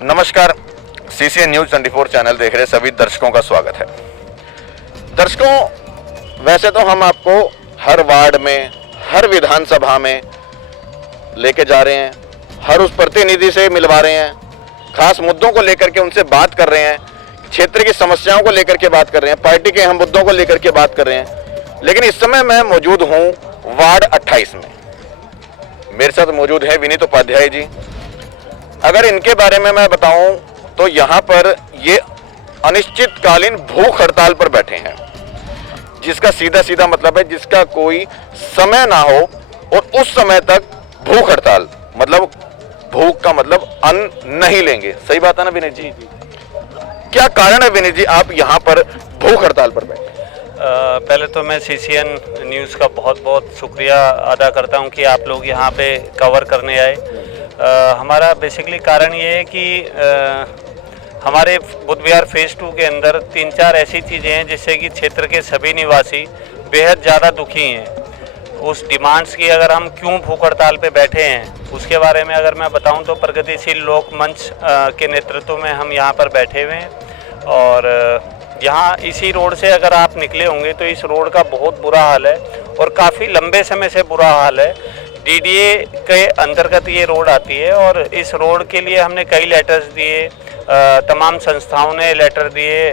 नमस्कार, CCN news 24 channel देख रहे सभी दर्शकों का स्वागत है। दर्शकों, वैसे तो हम आपको हर वार्ड में, हर विधानसभा में लेके जा रहे हैं, हर उस प्रतिनिधि से मिलवा रहे हैं, खास मुद्दों को लेकर के उनसे बात कर रहे हैं, क्षेत्र की समस्याओं को लेकर के बात कर रहे हैं, पार्टी के अहम मुद्दों को लेकर के बात कर रहे हैं। लेकिन इस समय मैं मौजूद हूँ वार्ड 28 में। मेरे साथ मौजूद है विनीत उपाध्याय जी। अगर इनके बारे में मैं बताऊं तो यहाँ पर ये अनिश्चितकालीन भूख हड़ताल पर बैठे हैं, जिसका सीधा सीधा मतलब है जिसका कोई समय ना हो और उस समय तक भूख हड़ताल, मतलब भूख का मतलब अन्न नहीं लेंगे। सही बात है ना विनीत जी? क्या कारण है विनीत जी आप यहाँ पर भूख हड़ताल पर बैठे? पहले तो मैं सीसीएन न्यूज़ का बहुत बहुत शुक्रिया अदा करता हूं कि आप लोग यहाँ पे कवर करने आए। हमारा बेसिकली कारण ये है कि हमारे बुद्ध विहार फेज़ 2 के अंदर 3-4 ऐसी चीज़ें हैं जिससे कि क्षेत्र के सभी निवासी बेहद ज़्यादा दुखी हैं। उस डिमांड्स की अगर हम क्यों भूख हड़ताल पे बैठे हैं उसके बारे में अगर मैं बताऊं तो प्रगतिशील लोक मंच के नेतृत्व में हम यहाँ पर बैठे हुए हैं। और यहाँ इसी रोड से अगर आप निकले होंगे तो इस रोड का बहुत बुरा हाल है और काफ़ी लंबे समय से बुरा हाल है। डीडीए के अंतर्गत ये रोड आती है और इस रोड के लिए हमने कई लेटर्स दिए, तमाम संस्थाओं ने लेटर दिए,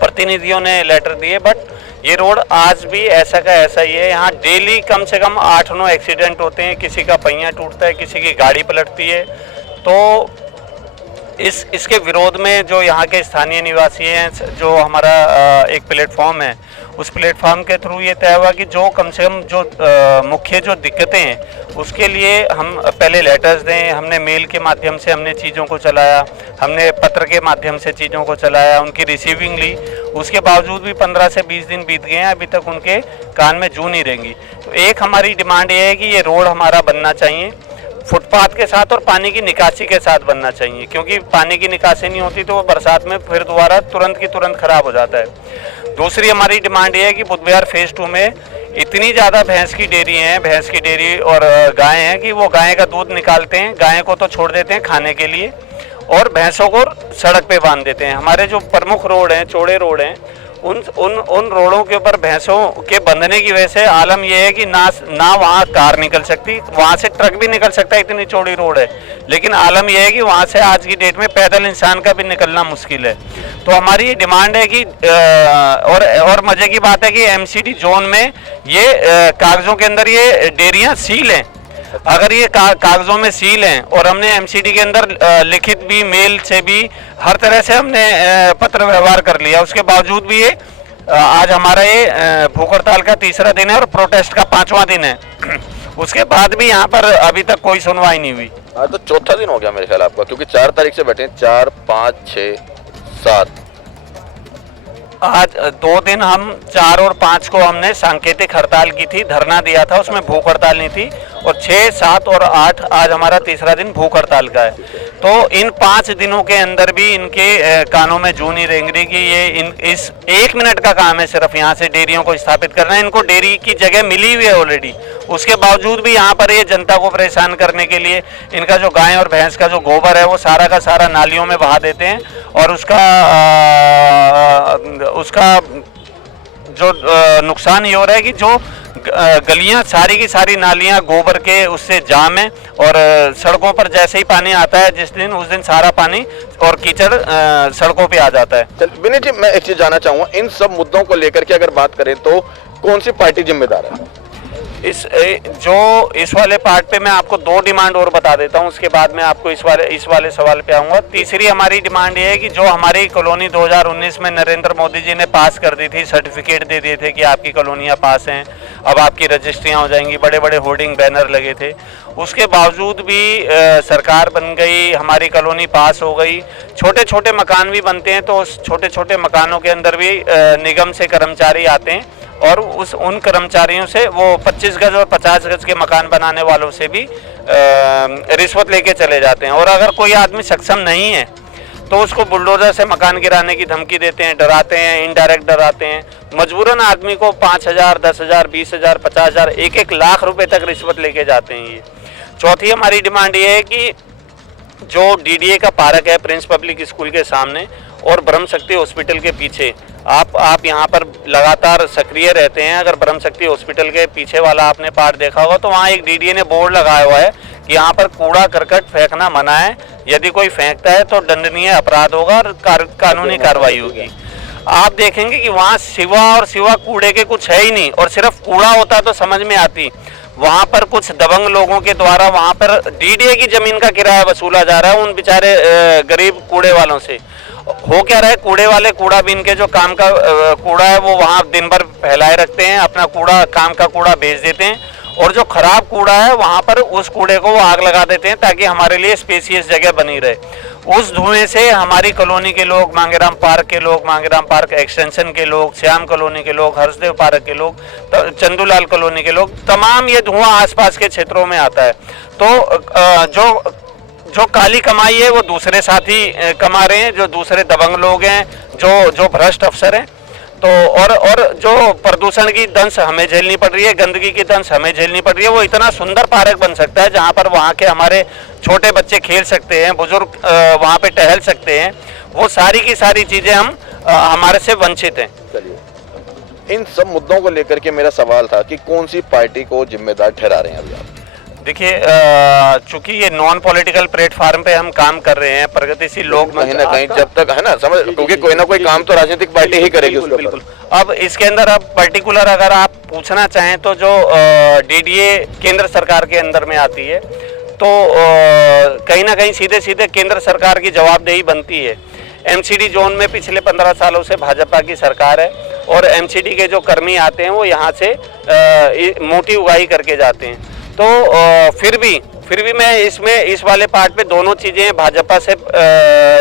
प्रतिनिधियों ने लेटर दिए, बट ये रोड आज भी ऐसा का ऐसा ही है। यहाँ डेली कम से कम 8-9 एक्सीडेंट होते हैं, किसी का पहिया टूटता है, किसी की गाड़ी पलटती है। तो इसके विरोध में जो यहाँ के स्थानीय निवासी हैं, जो हमारा एक प्लेटफॉर्म है, उस प्लेटफॉर्म के थ्रू ये तय हुआ कि जो कम से कम जो मुख्य जो दिक्कतें हैं उसके लिए हम पहले लेटर्स दें। हमने मेल के माध्यम से हमने चीज़ों को चलाया, हमने पत्र के माध्यम से चीज़ों को चलाया, उनकी रिसीविंग ली। उसके बावजूद भी 15 से 20 दिन बीत गए हैं, अभी तक उनके कान में जू नहीं रेंगी। तो एक हमारी डिमांड ये है कि ये रोड हमारा बनना चाहिए फुटपाथ के साथ और पानी की निकासी के साथ बनना चाहिए, क्योंकि पानी की निकासी नहीं होती तो वो बरसात में फिर दोबारा तुरंत की तुरंत खराब हो जाता है। दूसरी हमारी डिमांड ये है कि बुद्ध विहार फेज़ 2 में इतनी ज़्यादा भैंस की डेयरी और गायें हैं कि वो गाय का दूध निकालते हैं, गाय को तो छोड़ देते हैं खाने के लिए और भैंसों को सड़क पे बांध देते हैं। हमारे जो प्रमुख रोड हैं, चौड़े रोड हैं, उन रोडों के ऊपर भैंसों के बंधने की वजह से आलम यह है कि ना वहाँ कार निकल सकती, वहाँ से ट्रक भी निकल सकता है, इतनी चौड़ी रोड है, लेकिन आलम यह है कि वहाँ से आज की डेट में पैदल इंसान का भी निकलना मुश्किल है। तो हमारी ये डिमांड है कि और मज़े की बात है कि एमसीडी जोन में ये कागज़ों के अंदर ये डेयरियाँ सील हैं। अगर ये कागज़ों में सील हैं और हमने एमसीडी के अंदर लिखित भी, मेल से भी, हर तरह से हमने पत्र व्यवहार कर लिया, उसके बावजूद भी ये आज हमारा ये भूख हड़ताल का 3रा दिन है और प्रोटेस्ट का 5वां दिन है। उसके बाद भी यहाँ पर अभी तक कोई सुनवाई नहीं हुई। तो 4था दिन हो गया मेरे ख्याल आपका, क्योंकि 4 तारीख से बैठे हैं, 4, 5, 6, 7। आज 2 दिन हम 4 और 5 को हमने सांकेतिक हड़ताल की थी, धरना दिया था, उसमें भूख हड़ताल नहीं थी। और 6, 7 और 8 आज हमारा 3रा दिन भूख हड़ताल का है। तो इन 5 दिनों के अंदर भी इनके कानों में जू नहीं रेंग रही कि ये इस 1 मिनट का काम है सिर्फ यहाँ से डेयरियों को स्थापित करना है। इनको डेयरी की जगह मिली हुई है ऑलरेडी, उसके बावजूद भी यहाँ पर ये जनता को परेशान करने के लिए इनका जो गाय और भैंस का जो गोबर है वो सारा का सारा नालियों में बहा देते हैं और उसका जो नुकसान ये हो रहा है कि जो गलियां सारी की सारी नालियां गोबर के उससे जाम है और सड़कों पर जैसे ही पानी आता है जिस दिन उस दिन सारा पानी और कीचड़ सड़कों पे आ जाता है। विनीत जी, मैं एक चीज जानना चाहूँगा, इन सब मुद्दों को लेकर के अगर बात करें तो कौन सी पार्टी जिम्मेदार है? इस वाले पार्ट पे मैं आपको 2 डिमांड और बता देता हूँ, उसके बाद में आपको इस वाले सवाल पे आऊँगा। तीसरी हमारी डिमांड ये है कि जो हमारी कॉलोनी 2019 में नरेंद्र मोदी जी ने पास कर दी थी, सर्टिफिकेट दे दिए थे कि आपकी कॉलोनियाँ पास हैं, अब आपकी रजिस्ट्रियाँ हो जाएंगी, बड़े बड़े होर्डिंग बैनर लगे थे, उसके बावजूद भी सरकार बन गई, हमारी कॉलोनी पास हो गई, छोटे छोटे मकान भी बनते हैं, तो उस छोटे छोटे मकानों के अंदर भी निगम से कर्मचारी आते हैं और उन कर्मचारियों से वो 25 गज और 50 गज के मकान बनाने वालों से भी रिश्वत लेके चले जाते हैं। और अगर कोई आदमी सक्षम नहीं है तो उसको बुलडोजर से मकान गिराने की धमकी देते हैं, डराते हैं, इनडायरेक्ट डराते हैं। मजबूरन आदमी को 5,000, 10,000, 20,000, 50,000, 1-1 लाख रुपए तक रिश्वत लेके जाते हैं ये। चौथी हमारी डिमांड ये है कि जो डीडीए का पार्क है प्रिंस पब्लिक स्कूल के सामने और ब्रह्म शक्ति हॉस्पिटल के पीछे, आप यहाँ पर लगातार सक्रिय रहते हैं। अगर ब्रह्म शक्ति हॉस्पिटल के पीछे वाला आपने पार्ट देखा होगा तो वहाँ एक डीडीए ने बोर्ड लगाया हुआ है कि यहाँ पर कूड़ा करकट फेंकना मना है, यदि कोई फेंकता है तो दंडनीय अपराध होगा और कानूनी कार्रवाई होगी। आप देखेंगे कि वहाँ सिवा और सिवा कूड़े के कुछ है ही नहीं, और सिर्फ कूड़ा होता तो समझ में आती। वहाँ पर कुछ दबंग लोगों के द्वारा वहाँ पर डीडीए की जमीन का किराया वसूला जा रहा है उन बेचारे गरीब कूड़े वालों से। हो क्या रहा है, कूड़े वाले कूड़ा बीन के जो काम का कूड़ा है वो वहाँ दिन भर फैलाए रखते हैं, अपना कूड़ा काम का कूड़ा बेच देते हैं, और जो खराब कूड़ा है वहाँ पर उस कूड़े को वो आग लगा देते हैं ताकि हमारे लिए स्पेसियस जगह बनी रहे। उस धुएं से हमारी कॉलोनी के लोग, मांगेराम पार्क के लोग, मांगेराम पार्क एक्सटेंशन के लोग, श्याम कॉलोनी के लोग, हर्षदेव पार्क के लोग, चंदूलाल कॉलोनी के लोग, तमाम ये धुआं आसपास के क्षेत्रों में आता है। तो जो काली कमाई है वो दूसरे साथी कमा रहे हैं, जो दूसरे दबंग लोग हैं, जो भ्रष्ट अफसर हैं। तो और जो प्रदूषण की दंश हमें झेलनी पड़ रही है, गंदगी की दंश हमें झेलनी पड़ रही है। वो इतना सुंदर पार्क बन सकता है जहाँ पर वहाँ के हमारे छोटे बच्चे खेल सकते हैं, बुजुर्ग वहाँ पे टहल सकते हैं, वो सारी की सारी चीज़ें हमारे से वंचित हैं। चलिए, इन सब मुद्दों को लेकर के मेरा सवाल था कि कौन सी पार्टी को जिम्मेदार ठहरा रहे हैं अभी आप? देखिए, चूंकि ये नॉन पॉलिटिकल प्लेटफॉर्म पे हम काम कर रहे हैं, प्रगतिशील लोग कहीं ना कहीं जब तक है ना समझ, क्योंकि कोई ना कोई काम तो राजनीतिक पार्टी ही करेगी उसके ऊपर। बिल्कुल। अब इसके अंदर अब पर्टिकुलर अगर आप पूछना चाहें तो जो डीडीए केंद्र सरकार के अंदर में आती है, तो कहीं ना कहीं सीधे सीधे केंद्र सरकार की जवाबदेही बनती है। एमसीडी जोन में पिछले 15 सालों से भाजपा की सरकार है, और एमसीडी के जो कर्मी आते हैं वो यहाँ से मोटी उगाही करके जाते हैं। तो फिर भी मैं इस वाले पार्ट पे दोनों चीज़ें भाजपा से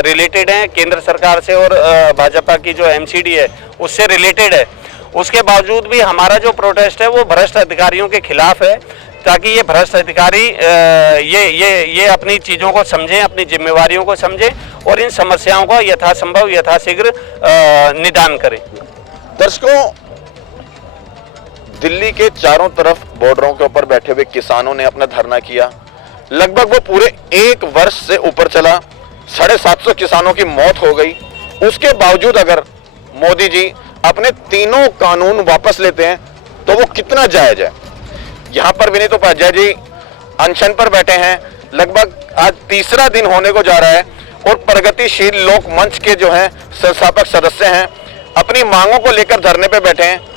रिलेटेड हैं, केंद्र सरकार से, और भाजपा की जो एमसीडी है उससे रिलेटेड है। उसके बावजूद भी हमारा जो प्रोटेस्ट है वो भ्रष्ट अधिकारियों के खिलाफ है, ताकि ये भ्रष्ट अधिकारी ये अपनी चीज़ों को समझें, अपनी जिम्मेवारियों को समझें और इन समस्याओं का यथासंभव यथाशीघ्र निदान करें। दर्शकों, दिल्ली के चारों तरफ बॉर्डरों के ऊपर बैठे हुए किसानों ने अपना धरना किया। लगभग वो पूरे 1 वर्ष से ऊपर चला, 750 किसानों की मौत हो गई। उसके बावजूद अगर मोदी जी अपने तीनों कानून वापस लेते हैं तो वो कितना जायज है। यहां पर विनीत उपाध्याय जी अनशन पर बैठे हैं, लगभग आज 3रा दिन होने को जा रहा है, और प्रगतिशील लोक मंच के जो हैं संस्थापक सदस्य हैं, अपनी मांगों को लेकर धरने पे बैठे हैं।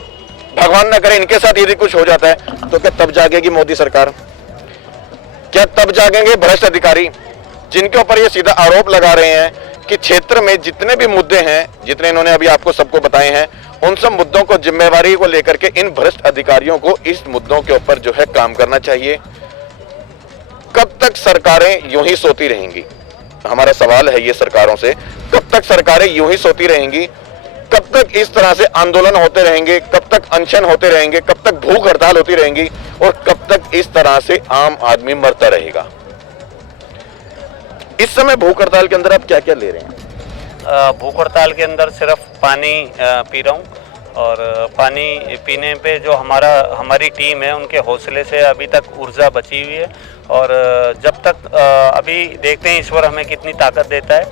भगवान न करे इनके साथ यदि कुछ हो जाता है तो क्या तब जागेगी मोदी सरकार? क्या तब जागेंगे भ्रष्ट अधिकारी, जिनके ऊपर ये सीधा आरोप लगा रहे हैं कि क्षेत्र में जितने भी मुद्दे हैं, जितने इन्होंने अभी आपको सबको बताए हैं, उन सब मुद्दों को, जिम्मेवारी को लेकर के इन भ्रष्ट अधिकारियों को इस मुद्दों के ऊपर जो है काम करना चाहिए। कब तक सरकारें यूं ही सोती रहेंगी? हमारा सवाल है ये सरकारों से, कब तक सरकारें यूं ही सोती रहेंगी? कब तक इस तरह से आंदोलन होते रहेंगे? कब तक अनशन होते रहेंगे? कब तक भूख हड़ताल होती रहेंगी? और कब तक इस तरह से आम आदमी मरता रहेगा? इस समय भूख हड़ताल के अंदर आप क्या क्या ले रहे हैं? भूख हड़ताल के अंदर सिर्फ पानी पी रहा हूँ, और पानी पीने पे जो हमारी टीम है उनके हौसले से अभी तक ऊर्जा बची हुई है। और जब तक अभी देखते हैं ईश्वर हमें कितनी ताकत देता है,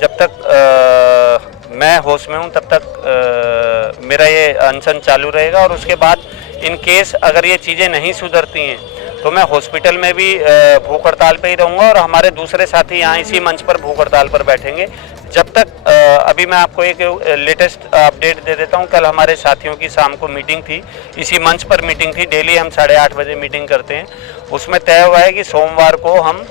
जब तक मैं होश में हूँ तब तक मेरा ये अनशन चालू रहेगा। और उसके बाद इन केस अगर ये चीज़ें नहीं सुधरती हैं तो मैं हॉस्पिटल में भी भूख हड़ताल पे ही रहूँगा, और हमारे दूसरे साथी यहाँ इसी मंच पर भूख हड़ताल पर बैठेंगे जब तक। अभी मैं आपको एक लेटेस्ट अपडेट दे देता हूँ। कल हमारे साथियों की शाम को मीटिंग थी, इसी मंच पर मीटिंग थी। डेली हम 8:30 बजे मीटिंग करते हैं। उसमें तय हुआ है कि सोमवार को हम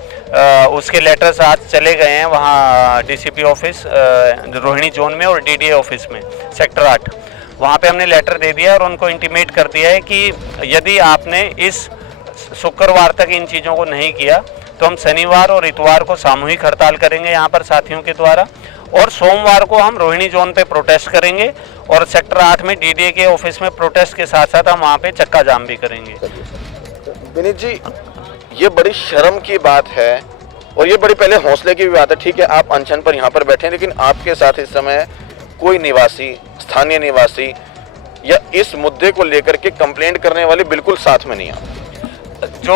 उसके लेटर्स आज चले गए हैं वहाँ डीसीपी ऑफिस रोहिणी जोन में और डीडीए ऑफिस में सेक्टर 8, वहाँ पे हमने लेटर दे दिया और उनको इंटीमेट कर दिया है कि यदि आपने इस शुक्रवार तक इन चीज़ों को नहीं किया तो हम शनिवार और इतवार को सामूहिक हड़ताल करेंगे यहाँ पर साथियों के द्वारा, और सोमवार को हम रोहिणी जोन पे प्रोटेस्ट करेंगे, और सेक्टर 8 में डीडीए के ऑफिस में प्रोटेस्ट के साथ साथ हम वहाँ पे चक्का जाम भी करेंगे। विनीत जी, ये बड़ी शर्म की बात है और ये बड़ी पहले हौसले की भी बात है। ठीक है, आप अनशन पर यहाँ पर बैठे हैं, लेकिन आपके साथ इस समय कोई निवासी, स्थानीय निवासी या इस मुद्दे को लेकर के कंप्लेंट करने वाले बिल्कुल साथ में नहीं आते। जो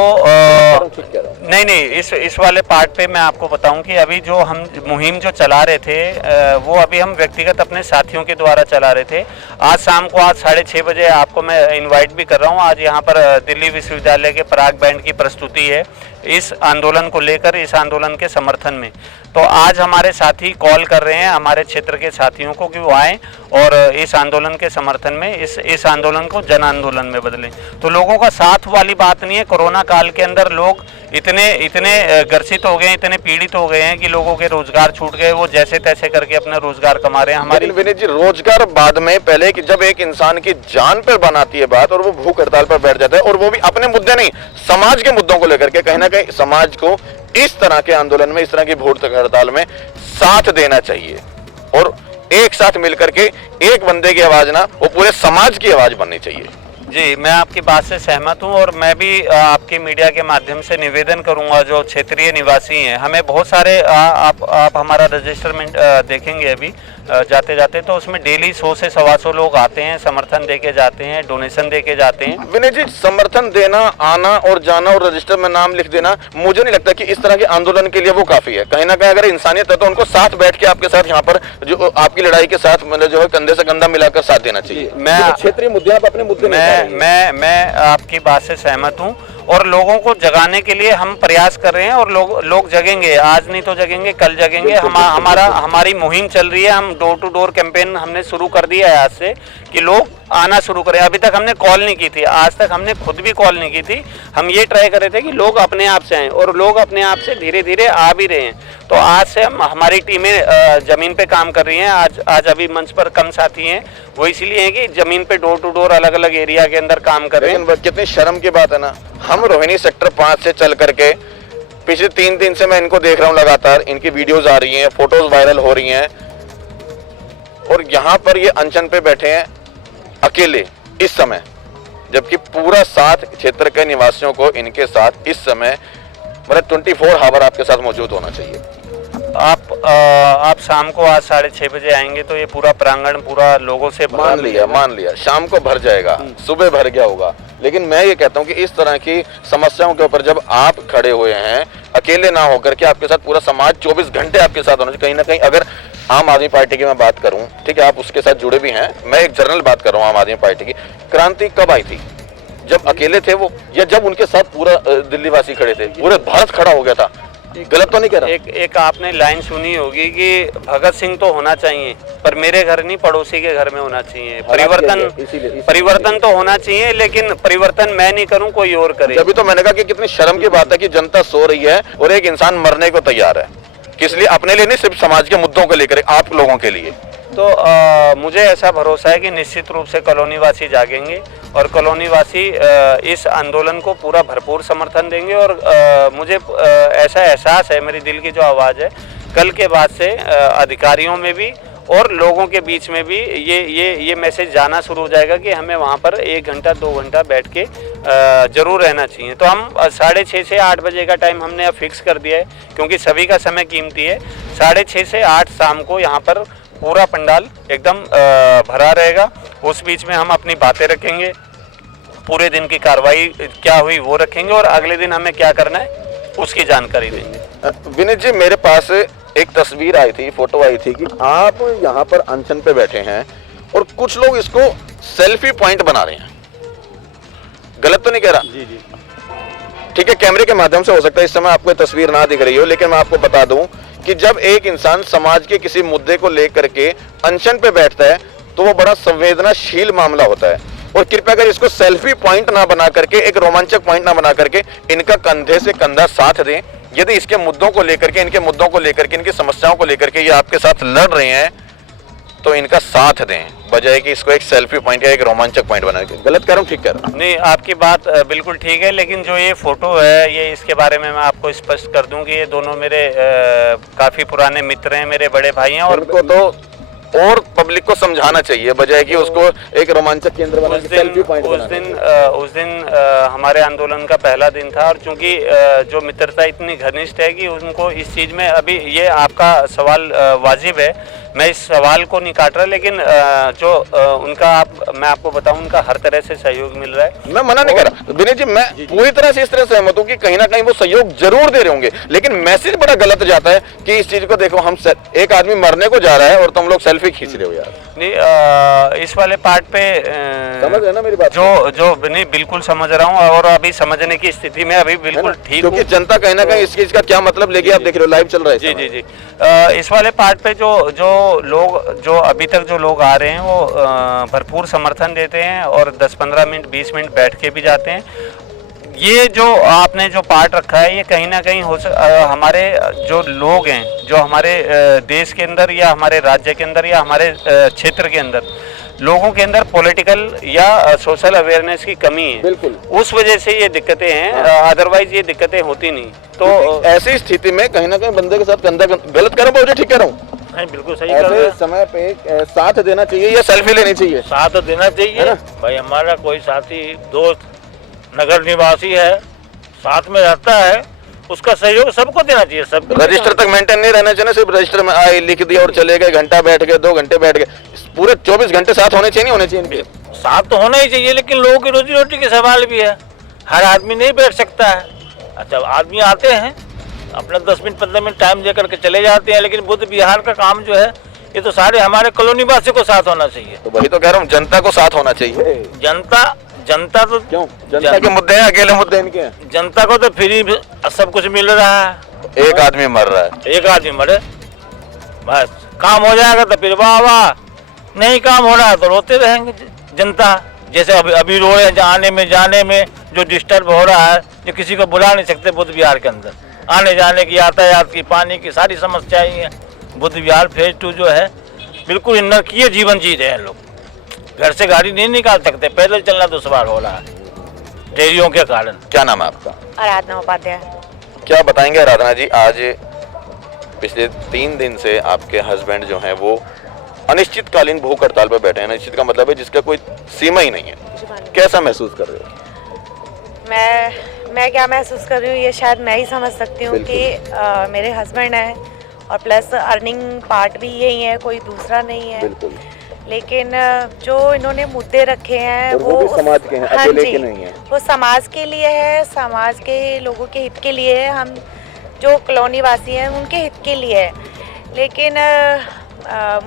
नहीं, इस वाले पार्ट पे मैं आपको बताऊं कि अभी जो हम मुहिम जो चला रहे थे वो अभी हम व्यक्तिगत अपने साथियों के द्वारा चला रहे थे। आज शाम को 6:30 बजे आपको मैं इनवाइट भी कर रहा हूं। आज यहाँ पर दिल्ली विश्वविद्यालय के पराग बैंड की प्रस्तुति है इस आंदोलन को लेकर, इस आंदोलन के समर्थन में। तो आज हमारे साथी कॉल कर रहे हैं हमारे क्षेत्र के साथियों को कि वो आएँ और इस आंदोलन के समर्थन में इस आंदोलन को जन आंदोलन में बदलें। तो लोगों का साथ वाली बात नहीं है। कोरोना काल के अंदर लोग इतने ग्रसित हो गए हैं, इतने पीड़ित हो गए हैं कि लोगों के रोजगार छूट गए, वो जैसे तैसे करके अपना रोजगार कमा रहे हैं। हमारी विनीत जी, रोजगार बाद में, पहले कि जब एक इंसान की जान पर बनाती है बात और वो भूख हड़ताल पर बैठ जाता है, और वो भी अपने मुद्दे नहीं, समाज के मुद्दों को लेकर के, कहीं ना कहीं समाज को इस तरह के आंदोलन में, इस तरह की भूख हड़ताल में साथ देना चाहिए और एक साथ मिलकर के एक बंदे की आवाज ना, वो पूरे समाज की आवाज बननी चाहिए। जी, मैं आपकी बात से सहमत हूं और मैं भी आपकी मीडिया के माध्यम से निवेदन करूंगा जो क्षेत्रीय निवासी हैं, हमें बहुत सारे आप हमारा रजिस्टरमेंट देखेंगे अभी जाते जाते, तो उसमें डेली 100 से 125 लोग आते हैं, समर्थन देके जाते हैं, डोनेशन देके जाते हैं। विनय जी, समर्थन देना, आना और जाना और रजिस्टर में नाम लिख देना, मुझे नहीं लगता कि इस तरह के आंदोलन के लिए वो काफी है। कहीं ना कहीं अगर इंसानियत है तो उनको साथ बैठ के आपके साथ यहाँ पर जो आपकी लड़ाई के साथ मतलब जो है कंधे से कंधा मिलाकर साथ देना चाहिए। मैं क्षेत्रीय मुद्दे, आप अपने मुद्दे मैं आपकी बात से सहमत हूं और लोगों को जगाने के लिए हम प्रयास कर रहे हैं और लोग जगेंगे। आज नहीं तो जगेंगे, कल जगेंगे। हमारी मुहिम चल रही है। हम डोर टू डोर कैंपेन हमने शुरू कर दिया है आज से कि लोग आना शुरू करें। अभी तक हमने कॉल नहीं की थी, आज तक हमने खुद भी कॉल नहीं की थी। हम ये ट्राई कर रहे थे कि लोग अपने आप से आएँ और लोग अपने आप से धीरे धीरे आ भी रहे हैं। तो आज से हमारी टीमें जमीन पे काम कर रही हैं। आज अभी मंच पर कम साथी हैं, वो इसलिए हैं कि जमीन पे डोर टू डोर अलग अलग एरिया के अंदर काम कर रहे हैं। कितनी शर्म की बात है ना, हम रोहिणी सेक्टर 5 से चल करके पिछले 3 दिन से मैं इनको देख रहा हूँ, लगातार इनकी वीडियोस आ रही हैं, फोटोज वायरल हो रही हैं, और यहाँ पर ये अनशन पे बैठे हैं अकेले इस समय, जबकि पूरा साथ क्षेत्र के निवासियों को इनके साथ इस समय मतलब 24 आवर आपके साथ मौजूद होना चाहिए। आप शाम को आज 6:30 बजे आएंगे तो ये पूरा प्रांगण पूरा लोगों से मान लिया शाम को भर जाएगा, सुबह भर गया होगा। लेकिन मैं ये कहता हूँ कि इस तरह की समस्याओं के ऊपर जब आप खड़े हुए हैं, अकेले ना होकर के आपके साथ पूरा समाज 24 घंटे आपके साथ होना चाहिए। कहीं ना कहीं अगर आम आदमी पार्टी की मैं बात करूं, ठीक है, आप उसके साथ जुड़े भी हैं, मैं एक जनरल बात कर रहा हूं आम आदमी पार्टी की। क्रांति कब आई थी? जब अकेले थे वो, या जब उनके साथ पूरा दिल्ली वासी खड़े थे, पूरे भारत खड़ा हो गया था? गलत तो नहीं कह रहा? एक आपने लाइन सुनी होगी कि भगत सिंह तो होना चाहिए पर मेरे घर नहीं, पड़ोसी के घर में होना चाहिए। परिवर्तन तो होना चाहिए, लेकिन परिवर्तन मैं नहीं करूं, कोई और करे। अभी तो मैंने कहा कि कितनी शर्म की बात है कि जनता सो रही है और एक इंसान मरने को तैयार है। किस लिए? अपने लिए नहीं, सिर्फ समाज के मुद्दों को लेकर, आप लोगों के लिए। तो मुझे ऐसा भरोसा है कि निश्चित रूप से कॉलोनी वासी जागेंगे और कॉलोनी वासी इस आंदोलन को पूरा भरपूर समर्थन देंगे। और मुझे ऐसा एहसास है, मेरी दिल की जो आवाज़ है, कल के बाद से अधिकारियों में भी और लोगों के बीच में भी ये मैसेज जाना शुरू हो जाएगा कि हमें वहाँ पर 1 घंटा 2 घंटा बैठ के ज़रूर रहना चाहिए। तो हम 6:30 से 8 बजे का टाइम हमने अब फिक्स कर दिया है, क्योंकि सभी का समय कीमती है। 6:30 से 8 शाम को यहाँ पर पूरा पंडाल एकदम भरा रहेगा। उस बीच में हम अपनी बातें रखेंगे, पूरे दिन की कार्रवाई क्या हुई वो रखेंगे और अगले दिन हमें क्या करना है उसकी जानकारी देंगे। विनीत जी, मेरे पास एक तस्वीर आई थी, फोटो आई थी कि आप यहाँ पर अनशन पे बैठे हैं और कुछ लोग इसको सेल्फी पॉइंट बना रहे हैं। गलत तो नहीं कह रहा? जी। ठीक है, कैमरे के माध्यम से हो सकता है इस समय आपको तस्वीर ना दिख रही हो, लेकिन मैं आपको बता दूं कि जब एक इंसान समाज के किसी मुद्दे को लेकर के अनशन पे बैठता है तो वो बड़ा संवेदनाशील मामला होता है। और कृपया कर इसको सेल्फी पॉइंट ना बना करके, एक रोमांचक पॉइंट ना बना करके, इनका कंधे से कंधा साथ दें। यदि इसके मुद्दों को लेकर के, इनके मुद्दों को लेकर के, इनकी समस्याओं को लेकर के ये आपके साथ लड़ रहे हैं तो इनका साथ दें, बजाय कि इसको एक सेल्फी पॉइंट या एक रोमांचक पॉइंट बना के। गलत कर रहा हूँ, ठीक कर रहा हूँ? नहीं, आपकी बात बिल्कुल ठीक है, लेकिन जो ये फोटो है, ये इसके बारे में मैं आपको स्पष्ट कर दूं कि ये दोनों मेरे काफी पुराने मित्र हैं, मेरे बड़े भाई हैं। और उनको तो और पब्लिक को समझाना चाहिए, बजाय कि उसको एक रोमांचक केंद्र बना के सेल्फी पॉइंट उस दिन हमारे आंदोलन का पहला दिन था और चूंकि जो मित्रता इतनी घनिष्ठ है कि उनको इस चीज़ में, अभी ये आपका सवाल वाजिब है मैं इस सवाल को नहीं काट रहा, लेकिन जो मैं आपको बताऊं, उनका हर तरह से सहयोग मिल रहा है। मैं मना नहीं कर रहा विनीत जी, मैं पूरी तरह से इस तरह सहमत हूँ कि कहीं ना कहीं वो सहयोग जरूर दे रहे होंगे, लेकिन मैसेज बड़ा गलत जाता है कि इस चीज को देखो, हम एक आदमी मरने को जा रहा है और तुम लोग सेल्फी खींच रहे हो यार। नहीं, इस वाले पार्ट पे समझ रहे ना मेरी बात? जो नहीं, बिल्कुल समझ रहा हूँ, और अभी समझने की स्थिति में अभी बिल्कुल ठीक हूँ, क्योंकि जनता कहीं ना कहीं इस चीज का क्या मतलब लेके, आप देख रहे हो लाइव चल रहा है। जी जी जी। इस वाले पार्ट पे जो अभी तक जो लोग आ रहे हैं वो भरपूर समर्थन देते हैं और 10-15 मिनट 20 मिनट बैठ के भी जाते हैं। ये जो आपने जो पार्ट रखा है, ये कहीं ना कहीं हमारे जो लोग हैं, जो हमारे देश के अंदर या हमारे राज्य के अंदर या हमारे क्षेत्र के अंदर लोगों के अंदर पॉलिटिकल या सोशल अवेयरनेस की कमी है, बिल्कुल उस वजह से ये दिक्कतें हैं। अदरवाइज ये दिक्कतें होती नहीं। तो ऐसी स्थिति में कहीं ना कहीं बंदे के साथ गलत कर रहा हूँ, ठीक कह रहा हूँ? नहीं, बिल्कुल सही कर रहे हैं। समय पे साथ देना चाहिए या सेल्फी लेनी चाहिए? साथ देना चाहिए भाई। हमारा कोई साथी दोस्त नगर निवासी है, साथ में रहता है, उसका सहयोग सबको देना चाहिए। सब रजिस्टर तक मेंटेन नहीं रहना चाहिए, सिर्फ रजिस्टर में आए लिख दिया और चले गए, घंटा बैठ गए, 2 घंटे बैठ गए, पूरे 24 घंटे साथ होने चाहिए, नहीं होने चाहिए? साथ तो होना ही चाहिए, लेकिन लोगों की रोजी रोटी के सवाल भी है, हर आदमी नहीं बैठ सकता है। अच्छा, आदमी आते हैं अपना 10 मिनट 15 मिनट टाइम दे करके चले जाते हैं, लेकिन बुद्ध विहार का काम जो है, ये तो सारे हमारे कॉलोनी वासियों को साथ होना चाहिए। तो वही तो कह रहा हूँ, जनता को साथ होना चाहिए। जनता तो क्यों? जनता के मुद्दे हैं, अकेले मुद्दे इनके हैं। जनता को तो फ्री सब कुछ मिल रहा है। एक आदमी मर रहा है, एक आदमी मरे, बस काम हो जाएगा तो फिर वाह वाह, नहीं काम हो रहा है तो रोते रहेंगे जनता। जैसे अभी रो रहे हैं, जाने में जो डिस्टर्ब हो रहा है, जो किसी को बुला नहीं सकते बुद्ध विहार के अंदर, आने जाने की, यातायात की, पानी की सारी समस्याएं हैं। बुद्ध विहार फेज 2 जो है, बिल्कुल नरकीय जीवन जी रहे हैं लोग। घर से गाड़ी नहीं निकाल सकते, पैदल चलना दुश्वार हो रहा है डेरियों के कारण। क्या नाम है आपका? आराधना उपाध्याय। क्या बताएंगे आराधना जी, आज पिछले 3 दिन से आपके हस्बैंड जो हैं वो अनिश्चितकालीन भूख हड़ताल पर बैठे हैं। अनिश्चित का मतलब है जिसका कोई सीमा ही नहीं है। कैसा महसूस कर रहे हो? मैं क्या महसूस कर रही हूँ, ये शायद मैं ही समझ सकती हूँ कि मेरे हस्बैंड हैं और प्लस अर्निंग पार्ट भी यही है, कोई दूसरा नहीं है। बिल्कुल। लेकिन जो इन्होंने मुद्दे रखे हैं वो भी समाज के हैं, अकेले के नहीं है। वो समाज के लिए है, समाज के लोगों के हित के लिए है, हम जो कॉलोनी वासी हैं उनके हित के लिए है। लेकिन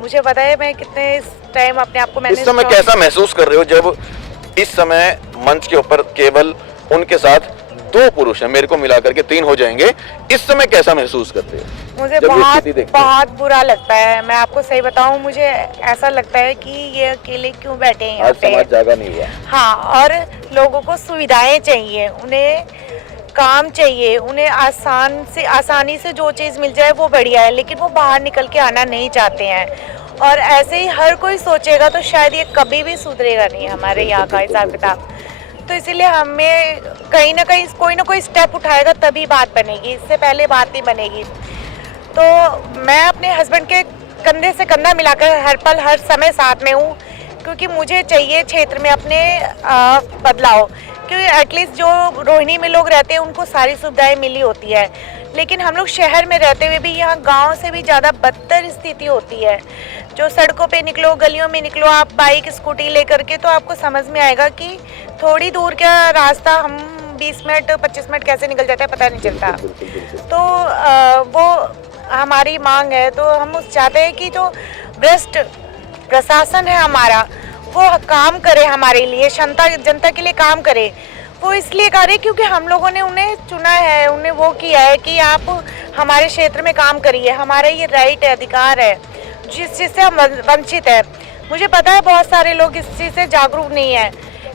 मुझे पता है मैं कितने इस टाइम अपने आप को मैंने इस समय कैसा महसूस कर रहे हो जब इस समय मंच के ऊपर केवल उनके साथ 2 पुरुष हैं, मेरे को मिलाकर के 3 हो जाएंगे, इस समय कैसा महसूस करते हो? मुझे बहुत बुरा लगता है। मैं आपको सही बताऊं, मुझे ऐसा लगता है कि ये अकेले क्यों बैठे हैं यहाँ पे। समाज जागा नहीं हुआ। हाँ, और लोगों को सुविधाएं चाहिए, उन्हें काम चाहिए, उन्हें आसानी से जो चीज़ मिल जाए वो बढ़िया है, लेकिन वो बाहर निकल के आना नहीं चाहते हैं। और ऐसे ही हर कोई सोचेगा तो शायद ये कभी भी सुधरेगा नहीं हमारे यहाँ का हिसाब किताब। तो इसीलिए हमें कहीं ना कोई स्टेप उठाएगा तभी बात बनेगी, इससे पहले बात नहीं बनेगी। तो मैं अपने हस्बैंड के कंधे से कंधा मिलाकर हर पल हर समय साथ में हूँ, क्योंकि मुझे चाहिए क्षेत्र में अपने बदलाव। क्योंकि एटलीस्ट जो रोहिणी में लोग रहते हैं उनको सारी सुविधाएं मिली होती है, लेकिन हम लोग शहर में रहते हुए भी यहाँ गांव से भी ज़्यादा बदतर स्थिति होती है। जो सड़कों पे निकलो, गलियों में निकलो आप बाइक स्कूटी लेकर के, तो आपको समझ में आएगा कि थोड़ी दूर का रास्ता हम 20 मिनट 25 मिनट कैसे निकल जाता है पता नहीं चलता। तो वो हमारी मांग है। तो हम चाहते हैं कि जो भ्रष्ट प्रशासन है हमारा, वो काम करे हमारे लिए, जनता के लिए काम करे। वो इसलिए करे क्योंकि हम लोगों ने उन्हें चुना है, उन्हें वो किया है कि आप हमारे क्षेत्र में काम करिए। हमारा ये राइट है, अधिकार है, जिस चीज़ से हम वंचित है। मुझे पता है बहुत सारे लोग इस चीज़ से जागरूक नहीं है,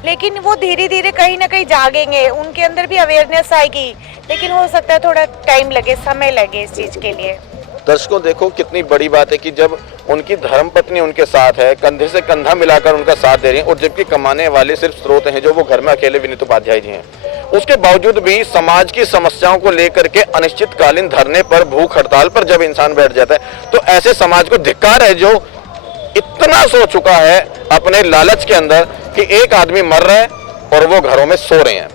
लेकिन वो धीरे धीरे कहीं ना कहीं जागेंगे, उनके अंदर भी अवेयरनेस आएगी। लेकिन हो सकता है थोड़ा टाइम लगे, समय लगे इस चीज़ के लिए। दर्शकों देखो कितनी बड़ी बात है कि जब उनकी धर्मपत्नी उनके साथ है, कंधे से कंधा मिलाकर उनका साथ दे रही है, और जबकि कमाने वाले सिर्फ स्रोत हैं जो वो घर में अकेले विनीत उपाध्याय जी हैं, उसके बावजूद भी समाज की समस्याओं को लेकर के अनिश्चितकालीन धरने पर, भूख हड़ताल पर जब इंसान बैठ जाता है, तो ऐसे समाज को धिक्कार है जो इतना सो चुका है अपने लालच के अंदर कि एक आदमी मर रहा है और वो घरों में सो रहे हैं,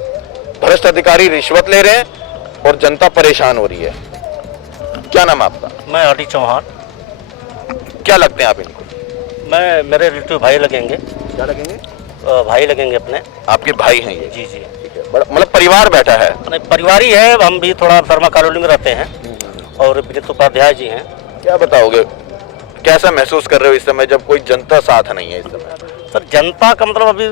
भ्रष्ट अधिकारी रिश्वत ले रहे हैं और जनता परेशान हो रही है। क्या नाम है आपका? मैं हरी चौहान। क्या लगते हैं आप इनको? मेरे रिलेटिव भाई लगेंगे, क्या लगेंगे? भाई लगेंगे अपने। आपके भाई हैं ये? जी जी, ठीक है, बड़ा मतलब परिवार बैठा है। नहीं, परिवार ही है, हम भी थोड़ा शर्मा कॉलोनी में रहते हैं और विनीत उपाध्याय जी हैं। क्या बताओगे, कैसा महसूस कर रहे हो इस समय जब कोई जनता साथ नहीं है इस समय? सर जनता का मतलब अभी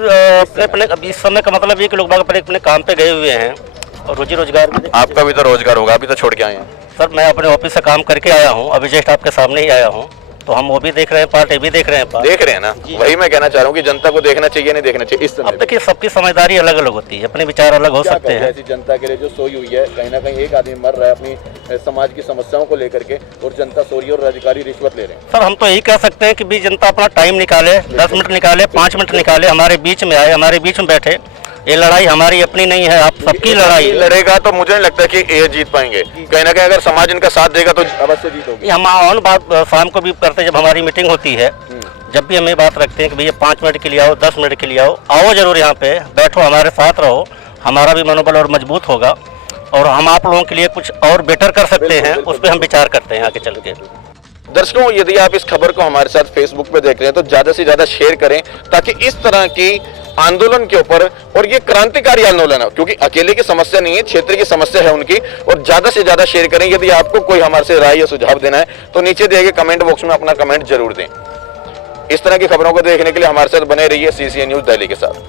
अपने अभी इस समय का मतलब ये कि लोग बाग अपने काम पे गए हुए हैं और रोजी रोजगार भी। आपका भी तो रोजगार होगा, अभी तो छोड़ के आए हैं। सर मैं अपने ऑफिस से काम करके आया हूँ, अभी जस्ट आपके सामने ही आया हूँ, तो हम वो भी देख रहे हैं पार्ट, ये भी देख रहे हैं। देख रहे हैं ना, वही मैं कहना चाह रहा हूँ कि जनता को देखना चाहिए नहीं देखना चाहिए इस समय? अब देखिए सबकी समझदारी अलग अलग होती है, अपने विचार अलग हो सकते हैं। ऐसी जनता के लिए जो सोई हुई है, कहीं ना कहीं एक आदमी मर रहा है अपनी समाज की समस्याओं को लेकर के और जनता सो रही है और अधिकारी रिश्वत ले रहे हैं। सर हम तो यही कह सकते हैं कि भी जनता अपना टाइम निकाले, 10 मिनट निकाले, 5 मिनट निकाले, हमारे बीच में आए, हमारे बीच में बैठे। ये लड़ाई हमारी अपनी नहीं है, आप सबकी लड़ाई लड़ेगा तो मुझे नहीं लगता कि ये जीत पाएंगे। कहीं ना कहीं अगर समाज इनका साथ देगा तो अवश्य जीतोगे। हम ऑन बात शाम को भी करते, जब हमारी मीटिंग होती है, जब भी हम ये बात रखते हैं कि भैया 5 मिनट के लिए आओ, 10 मिनट के लिए आओ जरूर, यहाँ पे बैठो, हमारे साथ रहो, हमारा भी मनोबल और मजबूत होगा और हम आप लोगों के लिए कुछ और बेटर कर सकते हैं, उस पर हम विचार करते हैं आगे चल के। दर्शकों, यदि आप इस खबर को हमारे साथ फेसबुक पे देख रहे हैं तो ज्यादा से ज्यादा शेयर करें, ताकि इस तरह की आंदोलन के ऊपर, और ये क्रांतिकारी आंदोलन है क्योंकि अकेले की समस्या नहीं है, क्षेत्र की समस्या है उनकी, और ज्यादा से ज्यादा शेयर करें। यदि आपको कोई हमारे से राय या सुझाव देना है तो नीचे दिए गए कमेंट बॉक्स में अपना कमेंट जरूर दें। इस तरह की खबरों को देखने के लिए हमारे साथ बने रहिए CCN न्यूज़ दिल्ली के साथ।